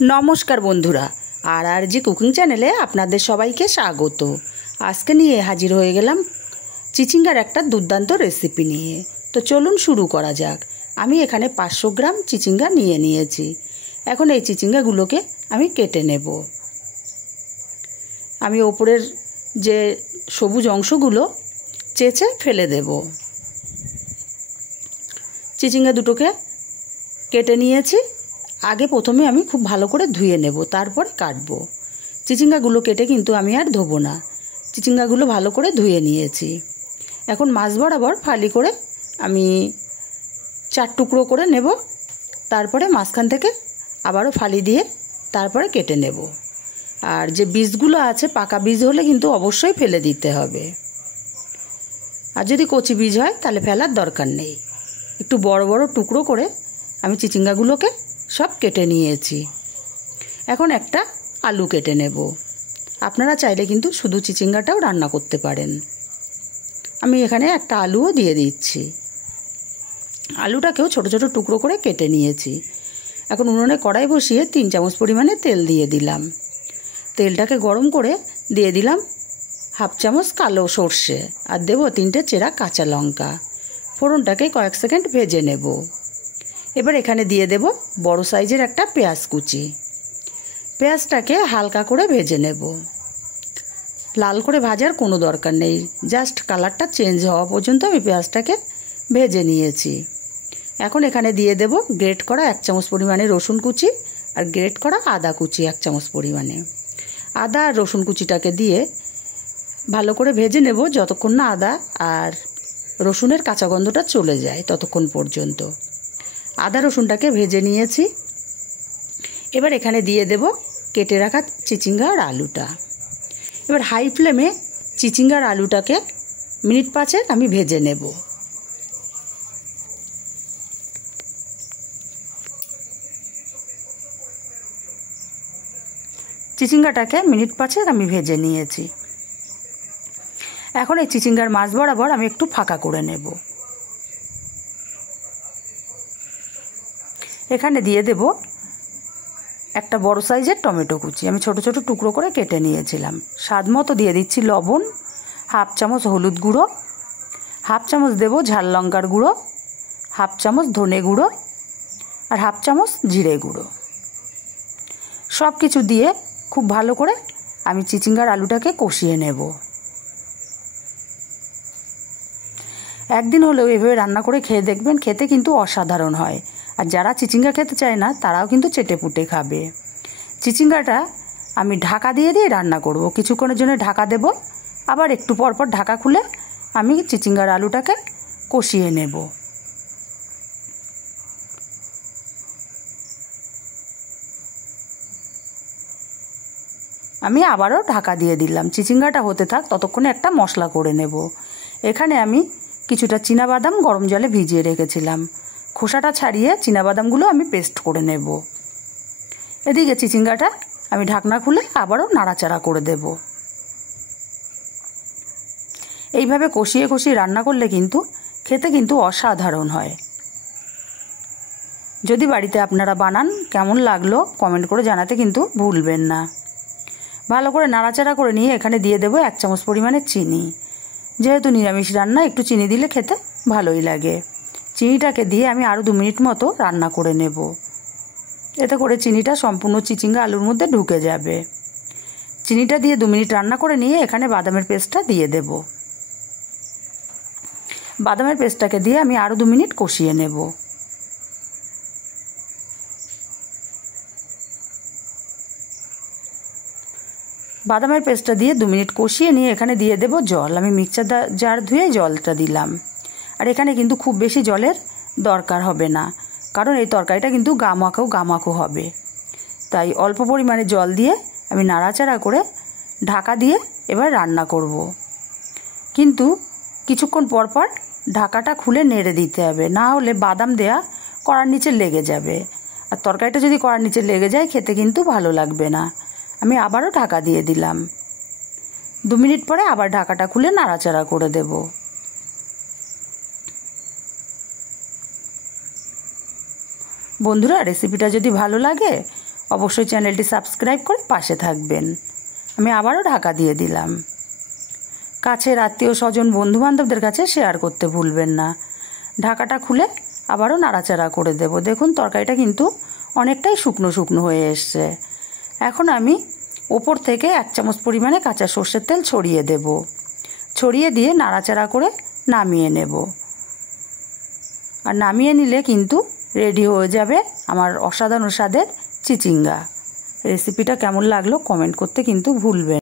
नमस्कार बंधुरा RRG cooking चैनेले आपनादेर सबाइके स्वागत। आजके निये हाजिर हये गेलाम चिचिंगार एकटा दुर्दान्त रेसिपि निये। तो चलुन शुरू करा जाक। आमी एखाने 500 ग्राम चिचिंगा निये नियेछि। एखन एई चिचिंगागुलोके आमी केटे नेब। आमी ओपरेर जे सबुज अंशगुलो चेचे फेले देब। चिचिंगा दुटोके केटे नियेछि। आगे प्रथमे आमी खूब भालो करे धुए नेब, तारपर काटबो। चिचिंगागुलो केटे किन्तु आमी आर धोबो ना। चिचिंगागुलो भालो करे धुए नियेछि। एखन माछ बराबर फाली करे आमी 4 टुकरो करे नेब। तारपरे माछखान थेके आबारो फाली दिए तारपरे केटे नेब। आर जे बीजगुलो आछे पाका बीज होले किन्तु अवश्यई फेले दिते होबे। आर जोदि कचि बीज हय ताहले फेलार दरकार नेई। एकटु बड़ बड़ टुकरो करे आमी चिचिंगागुलोके सब केटे नियेछि। एखन एकटा आलू केटे नेब। आपनारा चाइले किन्तु शुधु चिचिंगाटाओ रान्ना करते पारेन। आमी एखाने एकटा आलुओ दिए दिচ্ছি। आलूटाकेও छोटो छोटो टुकरो करे केटे नियेछि। एखन उनुने कड़ाई बसिए 3 चामच परिमाणे तेल दिए दिलाम। तेलटाके गरम करे दिए दिलाम हाफ चामच कालो सर्षे और देब 3টে চেরা काँचा लंका। फोड़नटाके कয়েক सेकेंड भेजे नेब। एबार एखाने दिए देब बड़ साइजेर एकटा पेঁয়াজ कुचि। पेঁয়াজटाके हालका करे भेजे नेब। लाल करे भाजार कोनो दरकार नेই, জাস্ট কালারটা চেঞ্জ হওয়া পর্যন্ত আমি পেঁয়াজটাকে ভেজে নিয়েছি। এখন এখানে দিয়ে দেব গ্রেট করা 1 চামচ পরিমাণে রসুন কুচি আর গ্রেট করা আদা কুচি 1 চামচ পরিমাণে। আদা আর রসুন কুচিটাকে দিয়ে ভালো করে ভেজে নেব যতক্ষণ না আদা আর রসুনের কাঁচা গন্ধটা চলে যায় ততক্ষণ পর্যন্ত। आदा रसुनटाके भेजे निয়েছি। এবার এখানে দিয়ে দেব কেটে রাখা চিচিঙ্গা আর আলুটা। এবার হাই ফ্লেমে চিচিঙ্গা আর আলুটাকে মিনিট 5 আমি ভেজে নেব। চিচিঙ্গাটাকে মিনিট 5 আমি ভেজে নিয়েছি। এখন এই চিচিঙ্গার মাছ বরাবর আমি একটু ফাঁকা করে নেব। এখানে দিয়ে দেব একটা বড় সাইজের টমেটো কুচি। আমি ছোট ছোট টুকরো করে কেটে নিয়েছিলাম। স্বাদ মতো দিয়ে দিচ্ছি লবণ, হাফ চামচ হলুদ গুঁড়ো, হাফ চামচ দেব ঝাল লঙ্কার গুঁড়ো, হাফ চামচ ধনে গুঁড়ো আর হাফ চামচ জিরে গুঁড়ো। সব কিছু দিয়ে খুব ভালো করে আমি চিচিঙ্গার আলুটাকে কষিয়ে নেব। একদিন হলেও এভাবে রান্না করে খেয়ে দেখবেন, খেতে কিন্তু অসাধারণ হয়। আর যারা চিচিঙ্গা খেতে চায় না তারাও কিন্তু চেটেপুটে খাবে। চিচিঙ্গাটা আমি ঢাকা দিয়ে দিয়ে রান্না করব। কিছুক্ষণের জন্য ঢাকা দেব, আবার একটু পর পর ঢাকা খুলে আমি চিচিঙ্গার আলুটাকে কষিয়ে নেব। আমি আবারও ঢাকা দিয়ে দিলাম। চিচিঙ্গাটা হতে থাক, ততক্ষণে একটা মশলা করে নেব। এখানে আমি কিছুটা চীনাবাদাম গরম জলে ভিজিয়ে রেখেছিলাম। খোসাটা ছাড়িয়ে চীনাবাদামগুলো আমি পেস্ট করে নেব। এদিকে চিচিঙ্গাটা আমি ঢাকনা খুলে আবারও নাড়াচাড়া করে দেব। এইভাবে কষিয়ে কষিয়ে রান্না করলে কিন্তু খেতে কিন্তু অসাধারণ হয়। যদি বাড়িতে আপনারা বানান কেমন লাগলো কমেন্ট করে জানাতে কিন্তু ভুলবেন না। ভালো করে নাড়াচাড়া করে নিয়ে এখানে দিয়ে দেব 1 চামচ পরিমাণে চিনি। যেহেতু নিরামিষ রান্না একটু চিনি দিলে খেতে ভালোই লাগে। চিনিটাকে দিয়ে আমি আরও 2 মিনিট মতো রান্না করে নেব। এতে করে চিনিটা সম্পূর্ণ চিচিঙ্গা আলুর মধ্যে ঢুকে যাবে। চিনিটা দিয়ে 2 মিনিট রান্না করে নিয়ে এখানে বাদামের পেস্টটা দিয়ে দেব। বাদামের পেস্টটাকে দিয়ে আমি আরও 2 মিনিট কষিয়ে নেব। বাদামের পেস্টটা দিয়ে 2 মিনিট কষিয়ে নিয়ে এখানে দিয়ে দেব জল। আমি মিক্সার জার ধুয়ে জলটা দিলাম। আর এখানে কিন্তু খুব বেশি জলের দরকার হবে না, কারণ এই তরকারিটা কিন্তু গামাখো হবে। তাই অল্প পরিমাণে জল দিয়ে আমি নাড়াচাড়া করে ঢাকা দিয়ে এবার রান্না করব। কিন্তু কিছুক্ষণ পর পর ঢাকাটা খুলে নেড়ে দিতে হবে, না হলে বাদাম দেয়া কড়ার নিচে লেগে যাবে। আর তরকারিটা যদি কড়ার নিচে লেগে যায় খেতে কিন্তু ভালো লাগবে না। আমি আবারও ঢাকা দিয়ে দিলাম। 2 মিনিট পরে আবার ঢাকাটা খুলে নাড়াচাড়া করে দেব। বন্ধুরা রেসিপিটা যদি ভালো লাগে অবশ্যই চ্যানেলটি সাবস্ক্রাইব করে পাশে থাকবেন। আমি আবারও ঢাকা দিয়ে দিলাম। কাছের আত্মীয় স্বজন বন্ধুবান্ধবদের কাছে শেয়ার করতে ভুলবেন না। ঢাকাটা খুলে আবারও নাড়াচাড়া করে দেব। দেখুন তরকারিটা কিন্তু অনেকটাই শুকনো শুকনো হয়ে এসছে। এখন আমি ওপর থেকে 1 চামচ পরিমাণে কাঁচা সর্ষের তেল ছড়িয়ে দেব। ছড়িয়ে দিয়ে নাড়াচাড়া করে নামিয়ে নেব। আর নামিয়ে নিলে কিন্তু রেডি হয়ে যাবে আমার অসাধারণ স্বাদের চিচিঙ্গা। রেসিপিটা কেমন লাগলো কমেন্ট করতে কিন্তু ভুলবেন।